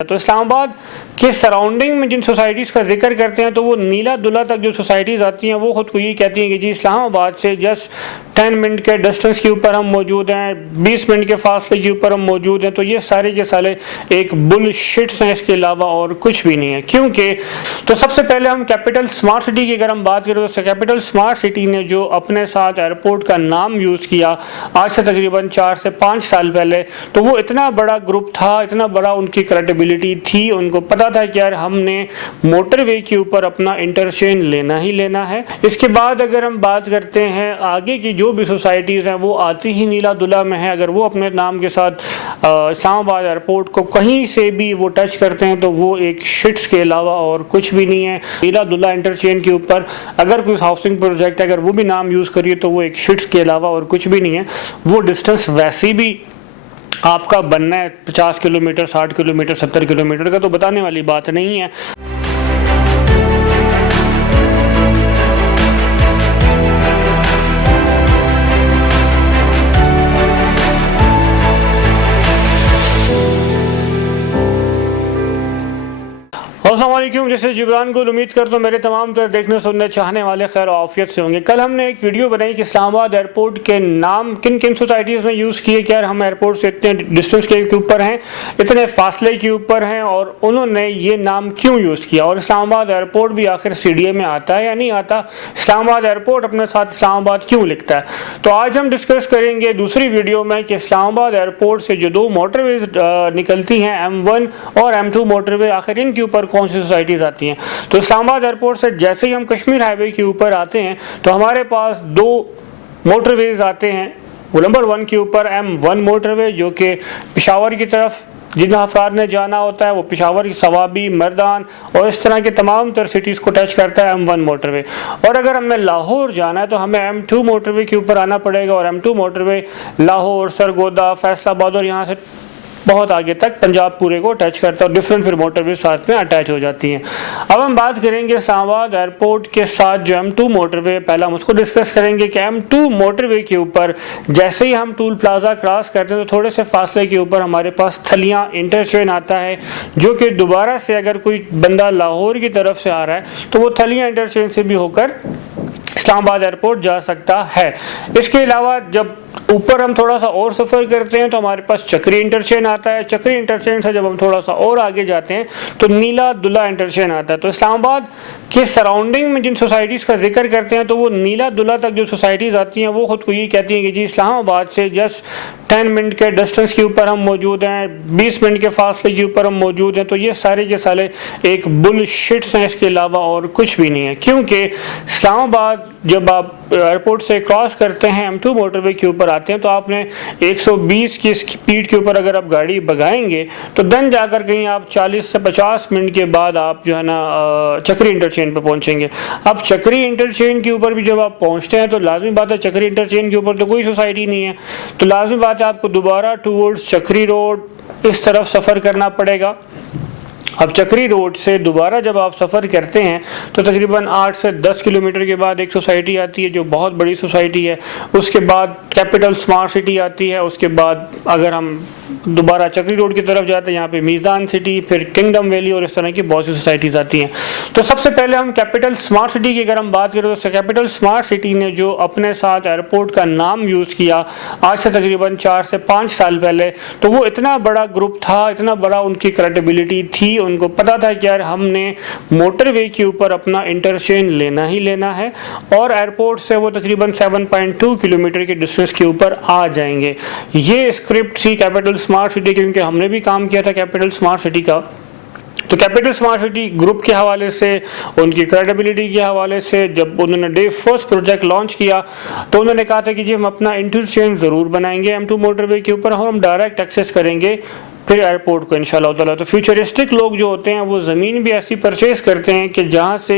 तो इस्लामाबाद के सराउंडिंग में जिन सोसाइटीज़ का जिक्र करते हैं तो वो नीला दुल्ला तक जो सोसाइटीज़ आती हैं वो ख़ुद को ये कहती हैं कि जी इस्लामाबाद से जस्ट 10 मिनट के डिस्टेंस के ऊपर हम मौजूद हैं, 20 मिनट के फासले के ऊपर हम मौजूद हैं। तो ये सारे के सारे एक बुलशिट्स हैं, इसके अलावा और कुछ भी नहीं है। क्योंकि तो सबसे पहले हम कैपिटल स्मार्ट सिटी की अगर हम बात करें तो कैपिटल स्मार्ट सिटी ने जो अपने साथ एयरपोर्ट का नाम यूज़ किया आज से तकरीबन 4 से 5 साल पहले, तो वो इतना बड़ा ग्रुप था, इतना बड़ा उनकी क्रेडिबिलिटी थी, उनको पता था कि यार हमने मोटरवे के ऊपर अपना इंटरचेंज लेना ही लेना है। इसके बाद अगर हम बात करते हैं आगे की जो भी सोसाइटीज़ हैं वो आती ही नीला दुल्ला में है। अगर वो अपने नाम के साथ इस्लामाबाद एयरपोर्ट को कहीं से भी वो टच करते हैं तो वो एक शिट्स के अलावा और कुछ भी नहीं है। नीला दुल्ला इंटरचेंज के ऊपर अगर कोई हाउसिंग प्रोजेक्ट अगर वो भी नाम यूज़ करिए तो वो एक शिट्स के अलावा और कुछ भी नहीं है। वो डिस्टेंस वैसे भी आपका बनना है 50 किलोमीटर, 60 किलोमीटर, 70 किलोमीटर का, तो बताने वाली बात नहीं है। अस्सलामुअलैकुम, जैसे जिब्रान को उम्मीद करता हूँ मेरे तमाम तरह देखने सुनने चाहने वाले खैर आफियत से होंगे। कल हमने एक वीडियो बनाई कि इस्लामाबाद एयरपोर्ट के नाम किन किन सोसाइटीज़ में यूज़ किए कि यार हम एयरपोर्ट से इतने डिस्टेंस के ऊपर हैं, इतने फासले के ऊपर हैं और उन्होंने ये नाम क्यों यूज़ किया, और इस्लामाबाद एयरपोर्ट भी आखिर CDA में आता है या नहीं आता, इस्लामाबाद एयरपोर्ट अपने साथ इस्लामाबाद क्यों लिखता है। तो आज हम डिस्कस करेंगे दूसरी वीडियो में कि इस्लामाबाद एयरपोर्ट से जो दो मोटरवेज निकलती हैं M1 और M2 मोटरवे, आखिर इनके ऊपर कौन सी सोसाइटीज़ आती हैं। तो इस्लामाबाद एयरपोर्ट से जैसे ही हम कश्मीर हाईवे के ऊपर आते हैं तो हमारे पास दो मोटरवेज आते हैं। वो नंबर 1 के ऊपर M1 मोटरवे जो कि पेशावर की तरफ जिन अफराद ने जाना होता है वो पेशावर की सवाबी, मर्दान और इस तरह के तमाम तर सिटीज़ को टच करता है M1 मोटरवे। और अगर हमें लाहौर जाना है तो हमें M2 मोटरवे के ऊपर आना पड़ेगा और M2 मोटरवे लाहौर, सरगोदा, फैसलाबाद और यहाँ से बहुत आगे तक पंजाब पूरे को टच करता है और डिफरेंट फिर मोटरवे साथ में अटैच हो जाती हैं। अब हम बात करेंगे इस्लामाबाद एयरपोर्ट के साथ जो M2 मोटरवे, पहला हम उसको डिस्कस करेंगे कि M2 मोटरवे के ऊपर जैसे ही हम टूल प्लाजा क्रॉस करते हैं तो थोड़े से फासले के ऊपर हमारे पास थलियाँ इंटरचेंज आता है, जो कि दोबारा से अगर कोई बंदा लाहौर की तरफ से आ रहा है तो वो थलियाँ इंटरचेंज से भी होकर इस्लामाबाद एयरपोर्ट जा सकता है। इसके अलावा जब ऊपर हम थोड़ा सा और सफ़र करते हैं तो हमारे पास चक्री इंटरचेंज आता है। चक्री इंटरचेंज से जब हम थोड़ा सा और आगे जाते हैं तो नीला दुल्ला इंटरचेंज आता है। तो इस्लामाबाद के सराउंडिंग में जिन सोसाइटीज़ का जिक्र करते हैं तो वो नीला दुल्ला तक जो सोसाइटीज़ आती हैं वो ख़ुद को ये कहती हैं कि जी इस्लामाबाद से जस्ट 10 मिनट के डिस्टेंस के ऊपर हम मौजूद हैं, 20 मिनट के फासले के ऊपर हम मौजूद हैं। तो ये सारे के सारे एक बुलशिट्स हैं, इसके अलावा और कुछ भी नहीं है। क्योंकि इस्लामाबाद जब आप एयरपोर्ट से क्रॉस करते हैं M2 मोटरवे के ऊपर आते हैं तो आपने 120 की स्पीड के ऊपर अगर आप गाड़ी भगाएंगे तो देन जाकर कहीं आप 40 से 50 मिनट के बाद आप जो है ना चक्री इंटरचेंज पे पहुंचेंगे। अब चक्री इंटरचेंज के ऊपर भी जब आप पहुंचते हैं तो लाजमी बात है चक्री इंटरचेंज के ऊपर तो कोई सोसाइटी नहीं है, तो लाजमी बात है आपको दोबारा टूवर्ड्स चक्री रोड इस तरफ सफ़र करना पड़ेगा। अब चक्री रोड से दोबारा जब आप सफ़र करते हैं तो तकरीबन 8 से 10 किलोमीटर के बाद एक सोसाइटी आती है जो बहुत बड़ी सोसाइटी है। उसके बाद कैपिटल स्मार्ट सिटी आती है। उसके बाद अगर हम दोबारा चक्री रोड की तरफ जाते हैं यहाँ पे मीज़ान सिटी, फिर किंगडम वैली और इस तरह की बहुत सी सोसाइटीज़ आती हैं। तो सबसे पहले हम कैपिटल स्मार्ट सिटी की अगर हम बात करें तो कैपिटल स्मार्ट सिटी ने जो अपने साथ एयरपोर्ट का नाम यूज़ किया आज से तकरीबन 4 से 5 साल पहले, तो वो इतना बड़ा ग्रुप था, इतना बड़ा उनकी क्रेडिबिलिटी थी, उनको पता था कि यार हमने मोटरवे के ऊपर अपना इंटरचेंज लेना ही लेना है और एयरपोर्ट से वो तकरीबन 7.2 किलोमीटर के डिस्टेंस के ऊपर आ जाएंगे। ये स्क्रिप्ट थी कैपिटल स्मार्ट सिटी, क्योंकि हमने भी काम किया था कैपिटल स्मार्ट सिटी का। तो कैपिटल स्मार्ट सिटी ग्रुप के हवाले से, उनकी क्रेडिबिलिटी के हवाले से जब उन्होंने डे फर्स्ट प्रोजेक्ट लॉन्च किया तो उन्होंने कहा था कि जी हम अपना इंटरचेंज ज़रूर बनाएंगे M2 मोटरवे के ऊपर और हम डायरेक्ट एक्सेस करेंगे फिर एयरपोर्ट को इंशाल्लाह ताला। तो फ्यूचरिस्टिक लोग जो होते हैं वो ज़मीन भी ऐसी परचेज़ करते हैं कि जहाँ से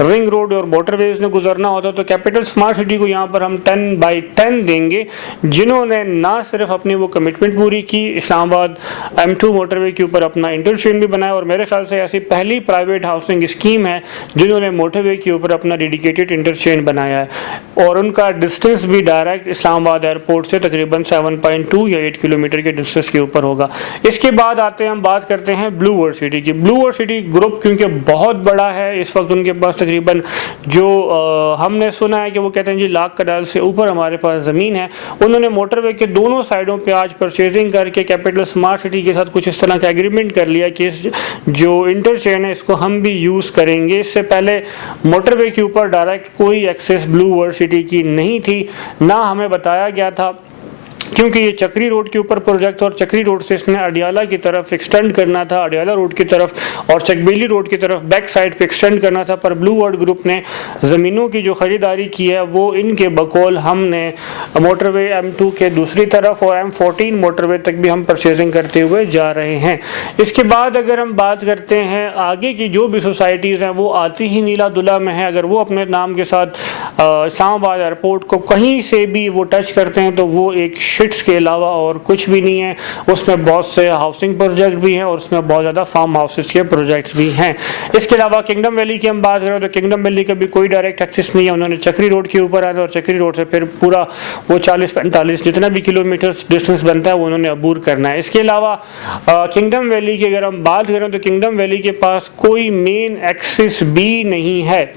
रिंग रोड और मोटरवेज ने गुजरना होता है। तो कैपिटल स्मार्ट सिटी को यहाँ पर हम 10/10 देंगे, जिन्होंने ना सिर्फ अपनी वो कमिटमेंट पूरी की, इस्लामाबाद M2 मोटरवे के ऊपर अपना इंटरचेंज भी बनाया और मेरे ख्याल से ऐसी पहली प्राइवेट हाउसिंग स्कीम है जिन्होंने मोटरवे के ऊपर अपना डेडिकेटेड इंटरचेंज बनाया है और उनका डिस्टेंस भी डायरेक्ट इस्लामाबाद एयरपोर्ट से तकरीबन 7.2 या 8 किलोमीटर के डिस्टेंस के ऊपर होगा। इसके बाद आते हैं, हम बात करते हैं ब्लू वर्ल्ड सिटी की। ब्लू वर्ल्ड सिटी ग्रुप क्योंकि बहुत बड़ा है, इस वक्त उनके पास तकरीबन जो हमने सुना है कि वो कहते हैं जी लाख कनाल से ऊपर हमारे पास ज़मीन है। उन्होंने मोटरवे के दोनों साइडों पे आज परचेजिंग करके कैपिटल स्मार्ट सिटी के साथ कुछ इस तरह का एग्रीमेंट कर लिया कि जो इंटरचेन है इसको हम भी यूज़ करेंगे। इससे पहले मोटरवे के ऊपर डायरेक्ट कोई एक्सेस ब्लू वर्ल्ड सिटी की नहीं थी, ना हमें बताया गया था, क्योंकि ये चक्री रोड के ऊपर प्रोजेक्ट और चक्री रोड से इसने अडियाला की तरफ एक्सटेंड करना था, अडियाला रोड की तरफ और चकबीली रोड की तरफ बैक साइड पे एक्सटेंड करना था। पर ब्लू वर्ल्ड ग्रुप ने ज़मीनों की जो ख़रीदारी की है वो इनके बकौल हमने मोटरवे M2 के दूसरी तरफ और M14 मोटरवे तक भी हम परचेजिंग करते हुए जा रहे हैं। इसके बाद अगर हम बात करते हैं आगे की जो भी सोसाइटीज़ हैं वो आती ही नीला दुला में है। अगर वो अपने नाम के साथ इस्लामाबाद एयरपोर्ट को कहीं से भी वो टच करते हैं तो वो एक शिट्स के अलावा और कुछ भी नहीं है। उसमें बहुत से हाउसिंग प्रोजेक्ट भी हैं और उसमें बहुत ज़्यादा फार्म हाउसेस के प्रोजेक्ट्स भी हैं। इसके अलावा किंगडम वैली की हम बात करें तो किंगडम वैली का भी कोई डायरेक्ट एक्सेस नहीं है। उन्होंने चक्री रोड के ऊपर आना और चक्री रोड से फिर पूरा वो 40-45 जितना भी किलोमीटर डिस्टेंस बनता है वो उन्होंने अबूर करना है। इसके अलावा किंगडम वैली की अगर हम बात करें तो किंगडम वैली के पास कोई मेन एक्सेस भी नहीं है।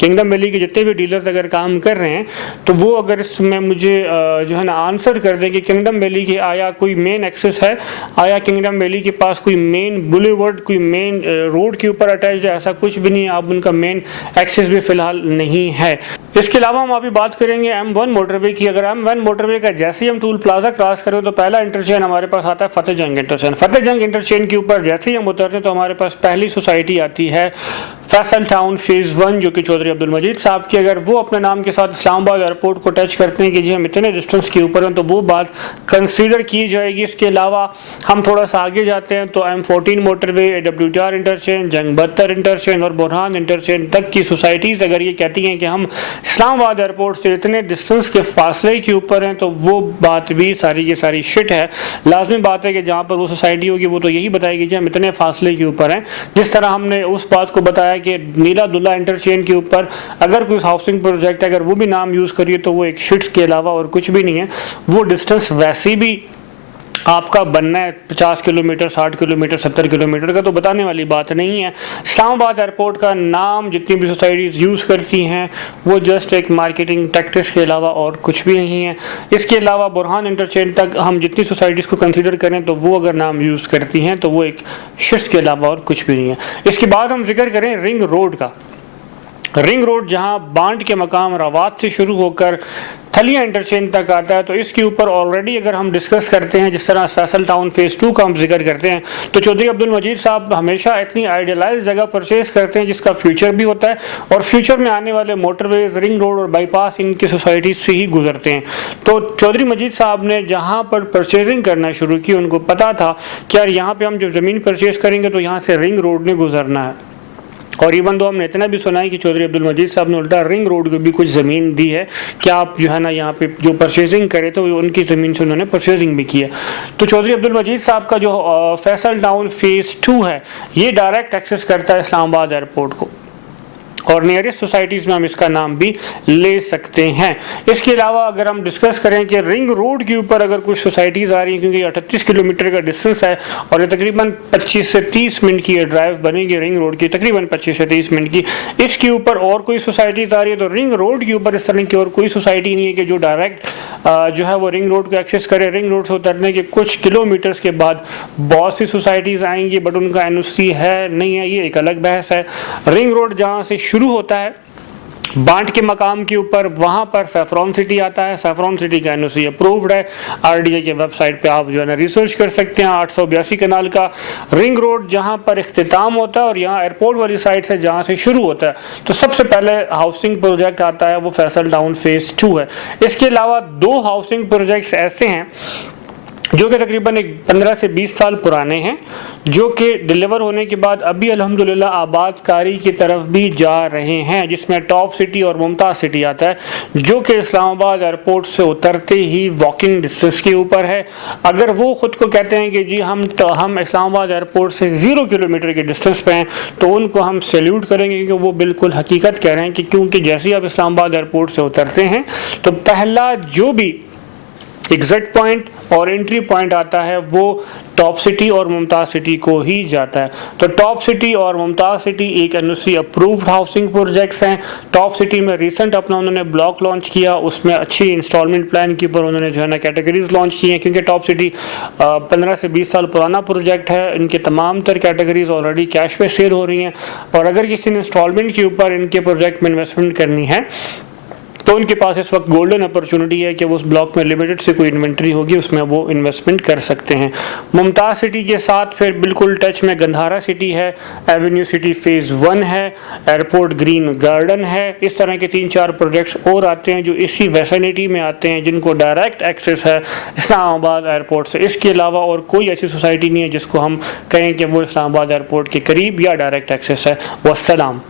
किंगडम वैली के जितने भी डीलर्स अगर काम कर रहे हैं तो वो अगर इसमें मुझे जो है ना आंसर कर दें कि किंगडम वैली के आया कोई मेन एक्सेस है, आया किंगडम वैली के पास कोई मेन बुलेवर्ड कोई मेन रोड के ऊपर अटैच है, ऐसा कुछ भी नहीं है। अब उनका मेन एक्सेस भी फिलहाल नहीं है। इसके अलावा हम अभी बात करेंगे M1 मोटरवे की। अगर M1 मोटरवे का जैसे ही हम टूल प्लाजा क्रॉस करें तो पहला इंटरचेंज हमारे पास आता है फतेह जंग इंटरचेंज। फतेह जंग इंटरचेंज के ऊपर जैसे ही हम उतरते हैं तो हमारे पास पहली सोसाइटी आती है फैसल टाउन फेज़ 1 जो कि चौधरी अब्दुल मजीद साहब की। अगर वो अपने नाम के साथ इस्लामाबाद एयरपोर्ट को टच करते हैं कि जी हम इतने डिस्टेंस के ऊपर हैं तो वो बात कंसीडर की जाएगी। इसके अलावा हम थोड़ा सा आगे जाते हैं तो M14 मोटरवे, AWTR इंटरचेंज, जंग बहत्तर इंटरचेंज और बुरहान इंटरचेंज तक की सोसाइटीज़ अगर ये कहती हैं कि हम इस्लामाबाद एयरपोर्ट से इतने डिस्टेंस के फासले के ऊपर हैं तो वो बात भी सारी की सारी शिट है। लाजमी बात है कि जहाँ पर वो सोसाइटी होगी वो तो यही बताएगी कि हम इतने फासले के ऊपर हैं। जिस तरह हमने उस बात को बताया कि नीला दुल्ला इंटरचेंज के ऊपर अगर कोई हाउसिंग प्रोजेक्ट है अगर वो भी नाम यूज़ करिए तो वो एक शिट्स के अलावा और कुछ भी नहीं है। वो डिस्टेंस वैसे भी आपका बनना है 50 किलोमीटर, 60 किलोमीटर, 70 किलोमीटर का, तो बताने वाली बात नहीं है। इस्लामाबाद एयरपोर्ट का नाम जितनी भी सोसाइटीज़ यूज़ करती हैं वो जस्ट एक मार्केटिंग टैक्टिक्स के अलावा और कुछ भी नहीं है। इसके अलावा बुरहान इंटरचेंज तक हम जितनी सोसाइटीज़ को कंसीडर करें तो वो अगर नाम यूज़ करती हैं तो वो एक शिट्स के अलावा और कुछ भी नहीं है। इसके बाद हम जिक्र करें रिंग रोड का। रिंग रोड जहां बांड के मकाम रवात से शुरू होकर थलिया इंटरचेंज तक आता है तो इसके ऊपर ऑलरेडी अगर हम डिस्कस करते हैं जिस तरह फैसल टाउन फेज़ 2 का हम जिक्र करते हैं तो चौधरी अब्दुल मजीद साहब हमेशा इतनी आइडियलाइज जगह परचेज करते हैं जिसका फ्यूचर भी होता है और फ्यूचर में आने वाले मोटरवेज, रिंग रोड और बाईपास इनकी सोसाइटीज़ से ही गुजरते हैं। तो चौधरी मजीद साहब ने जहाँ पर परचेजिंग करना शुरू की उनको पता था कि यार यहाँ पर हम जब ज़मीन परचेज करेंगे तो यहाँ से रिंग रोड ने गुजरना है। और इवन दो हमने इतना भी सुना है कि चौधरी अब्दुल मजीद साहब ने उल्टा रिंग रोड को भी कुछ ज़मीन दी है कि आप जो है ना यहाँ पे जो परचेजिंग करे तो उनकी ज़मीन से उन्होंने परचेजिंग भी की है। तो चौधरी अब्दुल मजीद साहब का जो फैसल टाउन फेज़ 2 है ये डायरेक्ट एक्सेस करता है इस्लामाबाद एयरपोर्ट को और नियरेस्ट सोसाइटीज़ में हम इसका नाम भी ले सकते हैं। इसके अलावा अगर हम डिस्कस करें कि रिंग रोड के ऊपर अगर कुछ सोसाइटीज़ आ रही हैं क्योंकि 38 किलोमीटर का डिस्टेंस है और ये तकरीबन 25 से 30 मिनट की ये ड्राइव बनेगी रिंग रोड की, तकरीबन 25 से 30 मिनट की। इसके ऊपर और कोई सोसाइटीज़ आ रही है तो रिंग रोड के ऊपर इस तरह की और कोई सोसाइटी नहीं है कि जो डायरेक्ट जो है वो रिंग रोड को एक्सेस करे। रिंग रोड से उतरने के कुछ किलोमीटर्स के बाद बहुत सी सोसाइटीज़ आएंगी बट उनका NOC है नहीं है, ये एक अलग बहस है। रिंग रोड जहाँ से शुरू होता है बांट के मकाम के ऊपर वहाँ पर सैफरॉन सिटी आता है। सैफरॉन सिटी का NOC अप्रूव्ड है, RDA के वेबसाइट पे आप जो है ना रिसर्च कर सकते हैं। 882 कनाल का रिंग रोड जहाँ पर इख्तिताम होता है और यहाँ एयरपोर्ट वाली साइड से जहाँ से शुरू होता है तो सबसे पहले हाउसिंग प्रोजेक्ट आता है वो फैसल टाउन फेज़ 2 है। इसके अलावा 2 हाउसिंग प्रोजेक्ट्स ऐसे हैं जो कि तकरीबन 15 से 20 साल पुराने हैं जो कि डिलीवर होने के बाद अभी अल्हम्दुलिल्लाह आबादकारी की तरफ भी जा रहे हैं, जिसमें टॉप सिटी और मुमताज़ सिटी आता है जो कि इस्लामाबाद एयरपोर्ट से उतरते ही वॉकिंग डिस्टेंस के ऊपर है। अगर वो ख़ुद को कहते हैं कि जी हम इस्लामाबाद एयरपोर्ट से 0 किलोमीटर के डिस्टेंस पे हैं तो उनको हम सैल्यूट करेंगे क्योंकि वो बिल्कुल हकीकत कह रहे हैं कि क्योंकि जैसे ही आप इस्लामाबाद एयरपोर्ट से उतरते हैं तो पहला जो भी एग्जिट पॉइंट और एंट्री पॉइंट आता है वो टॉप सिटी और मुमताज़ सिटी को ही जाता है। तो टॉप सिटी और मुमताज़ सिटी एक एनओसी अप्रूव्ड हाउसिंग प्रोजेक्ट्स हैं। टॉप सिटी में रिसेंट अपना उन्होंने ब्लॉक लॉन्च किया, उसमें अच्छी इंस्टॉलमेंट प्लान के ऊपर उन्होंने जो है ना कैटेगरीज लॉन्च की हैं, क्योंकि टॉप सिटी 15 से 20 साल पुराना प्रोजेक्ट है। इनके तमाम तर कैटेगरीज ऑलरेडी कैश पे सेल हो रही हैं, और अगर किसी ने इंस्टॉलमेंट के ऊपर इनके प्रोजेक्ट में इन्वेस्टमेंट करनी है तो उनके पास इस वक्त गोल्डन अपॉर्चुनिटी है कि वो उस ब्लॉक में लिमिटेड से कोई इन्वेंट्री होगी, उसमें वो इन्वेस्टमेंट कर सकते हैं। मुमताज़ सिटी के साथ फिर बिल्कुल टच में गंधारा सिटी है, एवेन्यू सिटी फ़ेज़ 1 है, एयरपोर्ट ग्रीन गार्डन है। इस तरह के 3-4 प्रोजेक्ट्स और आते हैं जो इसी वैसिनिटी में आते हैं, जिनको डायरेक्ट एक्सेस है इस्लामाबाद एयरपोर्ट से। इसके अलावा और कोई ऐसी सोसाइटी नहीं है जिसको हम कहें कि वो इस्लामाबाद एयरपोर्ट के करीब या डायरेक्ट एक्सेस है। वस्सलाम।